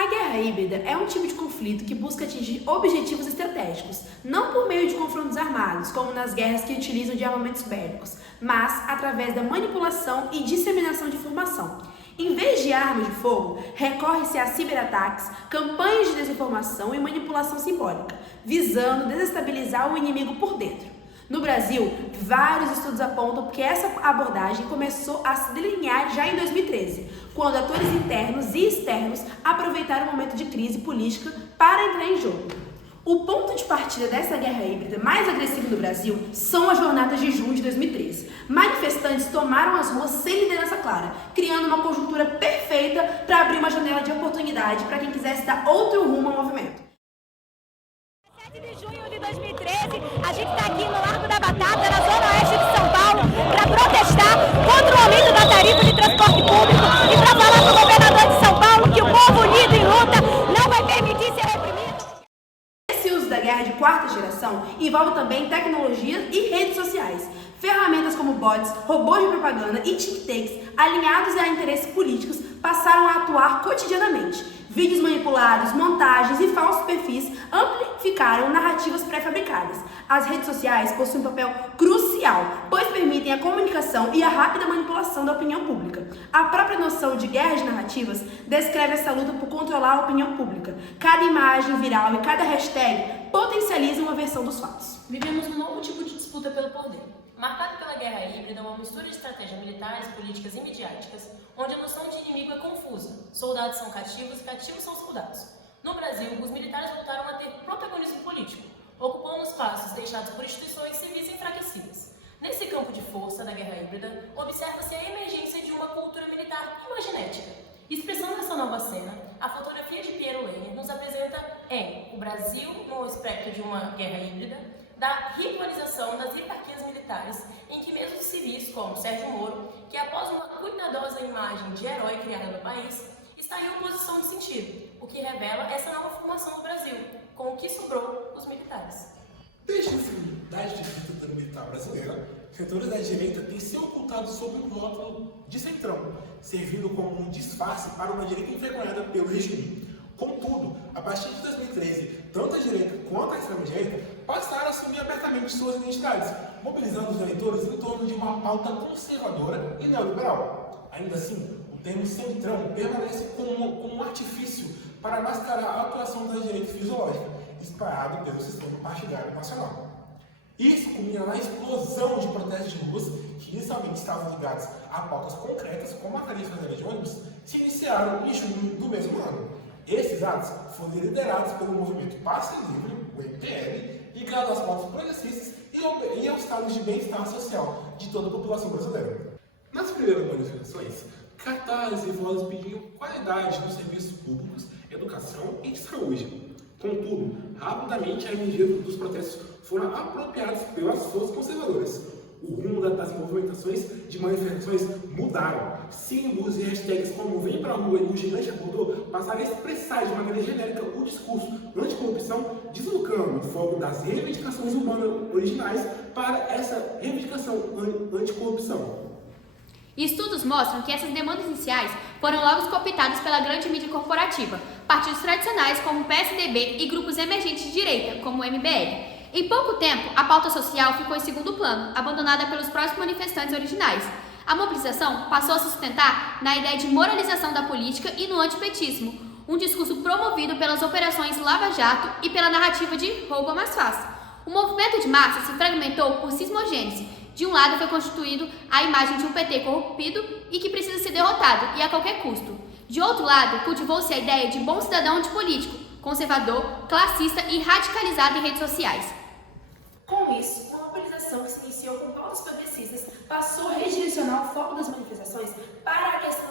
A guerra híbrida é um tipo de conflito que busca atingir objetivos estratégicos, não por meio de confrontos armados, como nas guerras que utilizam de armamentos bélicos, mas através da manipulação e disseminação de informação. Em vez de armas de fogo, recorre-se a ciberataques, campanhas de desinformação e manipulação simbólica, visando desestabilizar o inimigo por dentro. No Brasil, vários estudos apontam que essa abordagem começou a se delinear já em 2013, quando atores internos e externos aproveitaram o momento de crise política para entrar em jogo. O ponto de partida dessa guerra híbrida mais agressiva no Brasil são as jornadas de junho de 2013. Manifestantes tomaram as ruas sem liderança clara, criando uma conjuntura perfeita para abrir uma janela de oportunidade para quem quisesse dar outro rumo ao movimento. 7 de junho de 2013, a gente está aqui no Largo da Batata, na zona oeste de São Paulo, para protestar contra o aumento da tarifa de transporte público e para falar para o governador de São Paulo que o povo unido em luta não vai permitir ser reprimido. Esse uso da guerra de quarta geração envolve também tecnologias e redes sociais. Ferramentas como bots, robôs de propaganda e tic-tacs alinhados a interesses políticos passaram a atuar cotidianamente. Vídeos manipulados, montagens e falsos perfis amplificaram narrativas pré-fabricadas. As redes sociais possuem um papel crucial, pois permitem a comunicação e a rápida manipulação da opinião pública. A própria noção de guerra de narrativas descreve essa luta por controlar a opinião pública. Cada imagem viral e cada hashtag potencializa uma versão dos fatos. Vivemos um novo tipo de disputa pelo poder, marcado pela guerra híbrida, uma mistura de estratégias militares, políticas e midiáticas, onde a noção de inimigo é confusa. Soldados são cativos e cativos são soldados. No Brasil, os militares voltaram a ter protagonismo político, ocupando espaços deixados por instituições civis enfraquecidas. Nesse campo de força da guerra híbrida, observa-se a emergência de uma cultura militar imaginética. Expressando essa nova cena, a fotografia de Piero Lehner nos apresenta o Brasil no espectro de uma guerra híbrida, da ritualização das hierarquias militares, em que mesmo civis como Sérgio Moro, que após uma cuidadosa imagem de herói criada no país, está em oposição de sentido, o que revela essa nova formação do Brasil, com o que sobrou os militares. Desde o fim da ditadura militar brasileira, setores da direita têm se ocultado sob o rótulo de centrão, servindo como um disfarce para uma direita envergonhada pelo regime. Contudo, a partir de 2013, tanto a direita quanto a extrema-direita passaram a assumir abertamente suas identidades, mobilizando os eleitores em torno de uma pauta conservadora e neoliberal. Ainda assim, o termo centrão permanece como um artifício para mascarar a atuação da direita fisiológica, espalhado pelo sistema partidário nacional. Isso culmina na explosão de protestos de ruas que inicialmente estavam ligados a pautas concretas, como a tarifa zero de ônibus, se iniciaram em junho do mesmo ano. Esses atos foram liderados pelo movimento Passe Livre, o MPL, ligado às pautas progressistas e aos estados de bem-estar social de toda a população brasileira. Nas primeiras manifestações, cartazes e vozes pediam qualidade nos serviços públicos, educação e de saúde. Contudo, rapidamente a energia dos protestos foram apropriados pelas forças conservadoras. O rumo das movimentações de manifestações mudaram. Símbolos e hashtags como Vem Pra Rua e o Gigante Acordou passaram a expressar de maneira genérica o discurso anticorrupção, deslocando o foco das reivindicações urbanas originais para essa reivindicação anticorrupção. Estudos mostram que essas demandas iniciais foram logo cooptadas pela grande mídia corporativa, partidos tradicionais como o PSDB e grupos emergentes de direita, como o MBL. Em pouco tempo, a pauta social ficou em segundo plano, abandonada pelos próprios manifestantes originais. A mobilização passou a se sustentar na ideia de moralização da política e no antipetismo, um discurso promovido pelas operações Lava Jato e pela narrativa de roubo mais fácil. O movimento de massa se fragmentou por cismogênese. De um lado foi constituído a imagem de um PT corrompido e que precisa ser derrotado, e a qualquer custo. De outro lado, cultivou-se a ideia de bom cidadão antipolítico, conservador, classista e radicalizado em redes sociais. Com isso, uma mobilização que se iniciou com pautas progressistas passou a redirecionar o foco das manifestações para a questão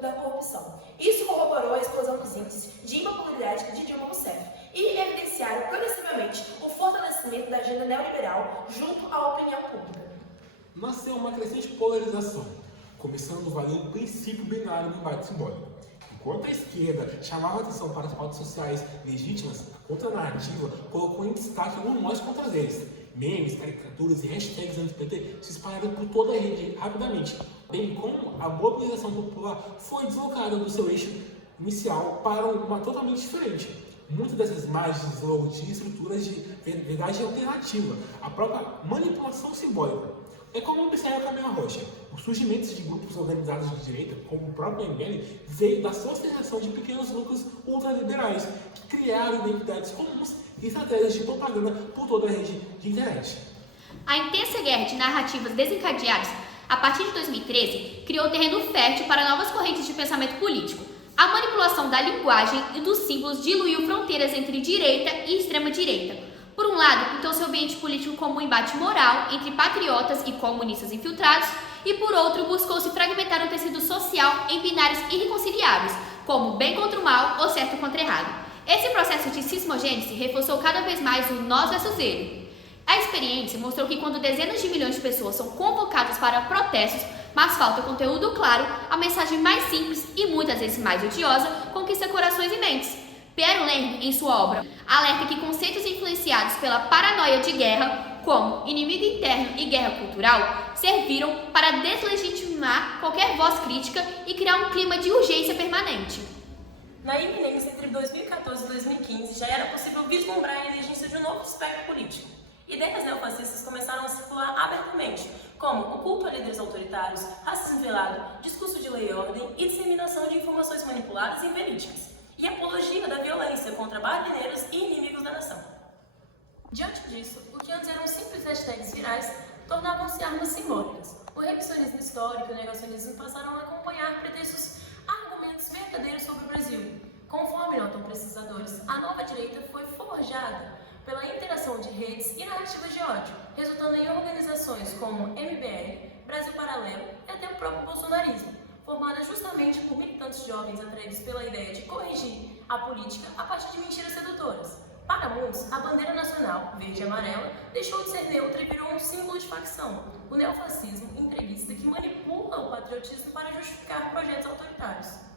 da corrupção. Isso corroborou a explosão dos índices de impopularidade de Dilma Rousseff e evidenciaram progressivamente o fortalecimento da agenda neoliberal junto à opinião pública. Nasceu uma crescente polarização, começando a valer o princípio binário do embate simbólico. Enquanto a esquerda chamava atenção para as pautas sociais legítimas, a contra-narrativa colocou em destaque um nós contra eles. Memes, caricaturas e hashtags anti-PT se espalharam por toda a rede rapidamente, bem como a mobilização popular foi deslocada do seu eixo inicial para uma totalmente diferente. Muitas dessas imagens, slogans tinham estruturas de verdade alternativa, a própria manipulação simbólica. É como observa Camila Rocha. O surgimento de grupos organizados de direita, como o próprio MBL, veio da socialização de pequenos núcleos ultraliberais, que criaram identidades comuns e estratégias de propaganda por toda a rede de internet. A intensa guerra de narrativas desencadeadas a partir de 2013 criou terreno fértil para novas correntes de pensamento político. A manipulação da linguagem e dos símbolos diluiu fronteiras entre direita e extrema-direita. Por um lado, pintou seu ambiente político como um embate moral entre patriotas e comunistas infiltrados, e por outro, buscou-se fragmentar o tecido social em binários irreconciliáveis, como bem contra o mal ou certo contra errado. Esse processo de cismogênese reforçou cada vez mais o nós versus ele. A experiência mostrou que quando dezenas de milhões de pessoas são convocadas para protestos, mas falta conteúdo claro, a mensagem mais simples e muitas vezes mais odiosa conquista corações e mentes. Pierre Lembre, em sua obra, alerta que conceitos influenciados pela paranoia de guerra, como inimigo interno e guerra cultural, serviram para deslegitimar qualquer voz crítica e criar um clima de urgência permanente. Na iminência entre 2014 e 2015, já era possível vislumbrar a emergência de um novo espectro político. Ideias neofascistas começaram a circular abertamente, como o culto a líderes autoritários, racismo velado, discurso de lei e ordem e disseminação de informações manipuladas e inverídicas, e apologia da violência contra barbeneiros e inimigos da nação. Diante disso, o que antes eram simples hashtags virais tornavam-se armas simbólicas. O revisionismo histórico e o negacionismo passaram a acompanhar pretextos argumentos verdadeiros sobre o Brasil. Conforme notam pesquisadores, a nova direita foi forjada pela interação de redes e narrativas de ódio, resultando em organizações como MBL, Brasil Paralelo e até o próprio bolsonarismo, formada justamente por militantes jovens atraídos pela ideia de corrigir a política a partir de mentiras sedutoras. Para muitos, a bandeira nacional, verde e amarela, deixou de ser neutra e virou um símbolo de facção, o neofascismo entreguista que manipula o patriotismo para justificar projetos autoritários.